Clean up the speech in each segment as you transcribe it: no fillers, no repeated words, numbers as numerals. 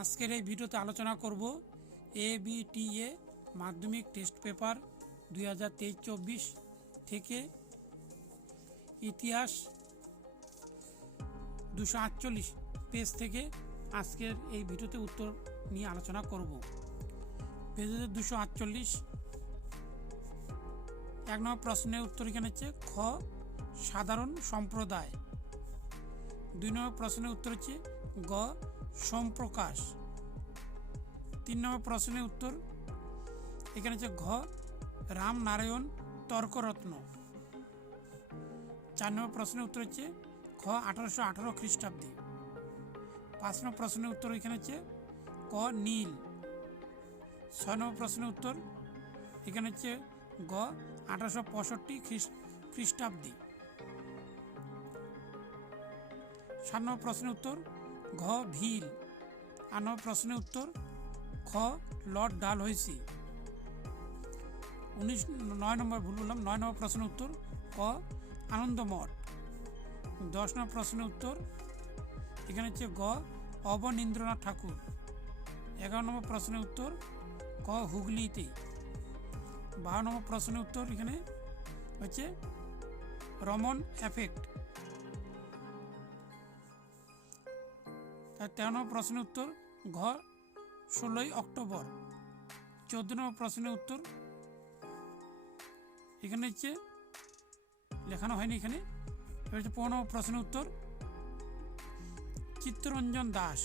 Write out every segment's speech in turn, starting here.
আজকের এই ভিডিওতে আলোচনা করব ABTA মাধ্যমিক টেস্ট পেপার 2023-24 থেকে ইতিহাস 248 পেজ থেকে আজকের এই ভিডিওতে উত্তর নিয়ে আলোচনা করব। পেজ 248 এক নম্বর প্রশ্নের উত্তর এখানে হচ্ছে খ সাধারণ সম্প্রদায়। 2 নম্বর প্রশ্নের উত্তর হচ্ছে গ সম্প্রকাশ। 3 নম্বর প্রশ্নের উত্তর এখানে হচ্ছে ঘ রামনারায়ণ তর্করত্ন। 4 নম্বর প্রশ্নের উত্তর হচ্ছে খ 1818 খ্রিস্টাব্দে। 5 নম্বর প্রশ্নের উত্তর এখানে হচ্ছে ক নীল। 6 নম্বর প্রশ্নের উত্তর এখানে হচ্ছে গ 1865 খ্রিস্টাব্দে। 7 নম্বর প্রশ্নের উত্তর ঘ ভিল। 8 নম্বর প্রশ্নের উত্তর খ লর্ড ডালহৌসি। 9 নম্বর ভুল বললাম। 9 নম্বর প্রশ্নের উত্তর ক আনন্দমঠ। 10 নম্বর প্রশ্নের উত্তর এখানে হচ্ছে গ অবনীন্দ্রনাথ ঠাকুর। 11 নম্বর প্রশ্নের উত্তর ক হুগলিতে। 12 নম্বর প্রশ্নের উত্তর এখানে হচ্ছে রমন এফেক্ট। 13 নম্বর প্রশ্নের উত্তর ঘ 16ই অক্টোবর। 14 নম্বর প্রশ্নের উত্তর এখানে হচ্ছে লেখানো হয়নি এখানে। এবার হচ্ছে 15 নম্বর প্রশ্নের উত্তর চিত্তরঞ্জন দাস।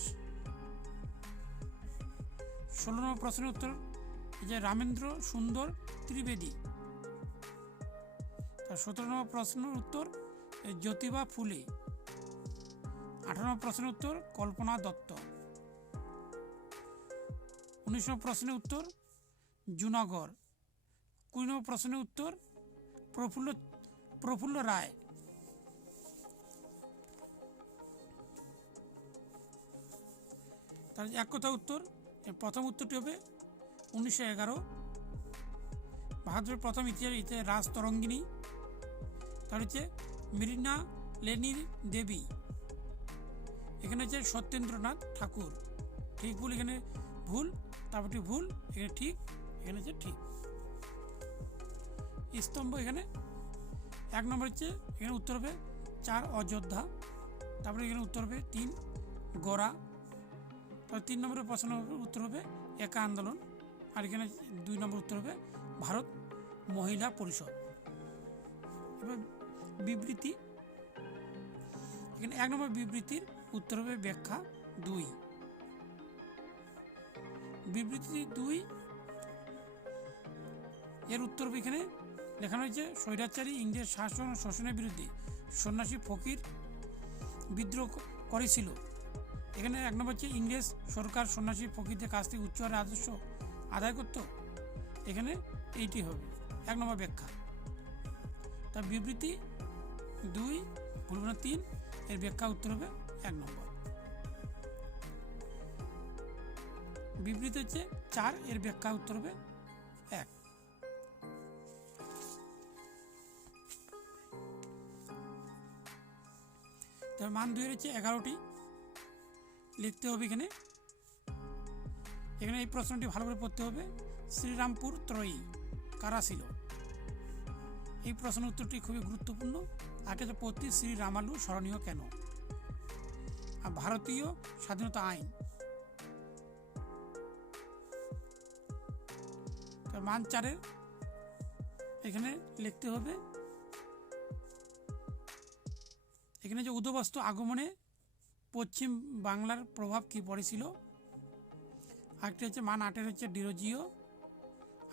16 নম্বর প্রশ্নের উত্তর এই যে রামেন্দ্র সুন্দর ত্রিবেদী। 17 নম্বর প্রশ্নের উত্তর জ্যোতিবা ফুলে। 18 নম্বর প্রশ্নের উত্তর কল্পনা দত্ত। 19 নম্বর প্রশ্নের উত্তর জুনাগড়। 20 নম্বর প্রশ্নের উত্তর প্রফুল্ল রায়। তার এক কথা উত্তর প্রথম উত্তরটি হবে 1911 ভারতের প্রথম ইতিহাস রাজ তরঙ্গিনী। তার হচ্ছে মৃণা লেনি দেবী। এখানে হচ্ছে সত্যেন্দ্রনাথ ঠাকুর। ঠিক ভুল এখানে ভুল, তারপরটি ভুল, এখানে ঠিক, এখানে হচ্ছে ঠিক। স্তম্ভ এখানে 1 নম্বর হচ্ছে এখানে উত্তর হবে 4 অযোধ্যা। তারপরে এখানে উত্তর হবে 3 গোরা। তারপর 3 নম্বরের প্রশ্ন উত্তর হবে একা আন্দোলন। আর এখানে 2 নম্বর উত্তর হবে ভারত মহিলা পরিষদ। এবার বিবৃতি এখানে 1 নম্বর বিবৃতির উত্তর হবে ব্যাখ্যা 2। বিবৃতি 2 এর উত্তর হবে এখানে লেখানো হয়েছে স্বৈরাচারী ইংরেজ শাসন ও শোষণের বিরুদ্ধে সন্ন্যাসী ফকির বিদ্রোহ করেছিল। এখানে 1 নম্বর হচ্ছে ইংরেজ সরকার সন্ন্যাসী ফকিরদের কাছ থেকে উচ্চ হারে রাজস্ব আদায় করত। এখানে এইটি হবে 1 নম্বর ব্যাখ্যা। তার বিবৃতি 2 ভুল না 3 এর ব্যাখ্যা উত্তর হবে 1 নম্বর। বিবৃতি হচ্ছে 4 এর ব্যাখ্যা উত্তর হবে 1। তার মান 2 এর হচ্ছে 11টি লিখতে হবে এখানে। এখানে এই প্রশ্নটি ভালো করে পড়তে হবে। শ্রীরামপুর ত্রয়ী কারা ছিল? এই প্রশ্নের উত্তরটি খুবই গুরুত্বপূর্ণ। আগে পড়তে শ্রী রামালু স্মরণীয় কেন? আর ভারতীয় স্বাধীনতা আইন। মান 4 এর এখানে লিখতে হবে। এখানে যে উদ্বাস্তু আগমনে পশ্চিম বাংলার প্রভাব কি পড়েছিল। আরেকটা হচ্ছে মান 8 এর হচ্ছে ডিরোজিও,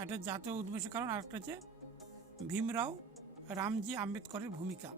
একটা জাতীয় উদ্মেষের কারণ। আরেকটা হচ্ছে ভীমরাও রামজি আম্বেদকরের ভূমিকা।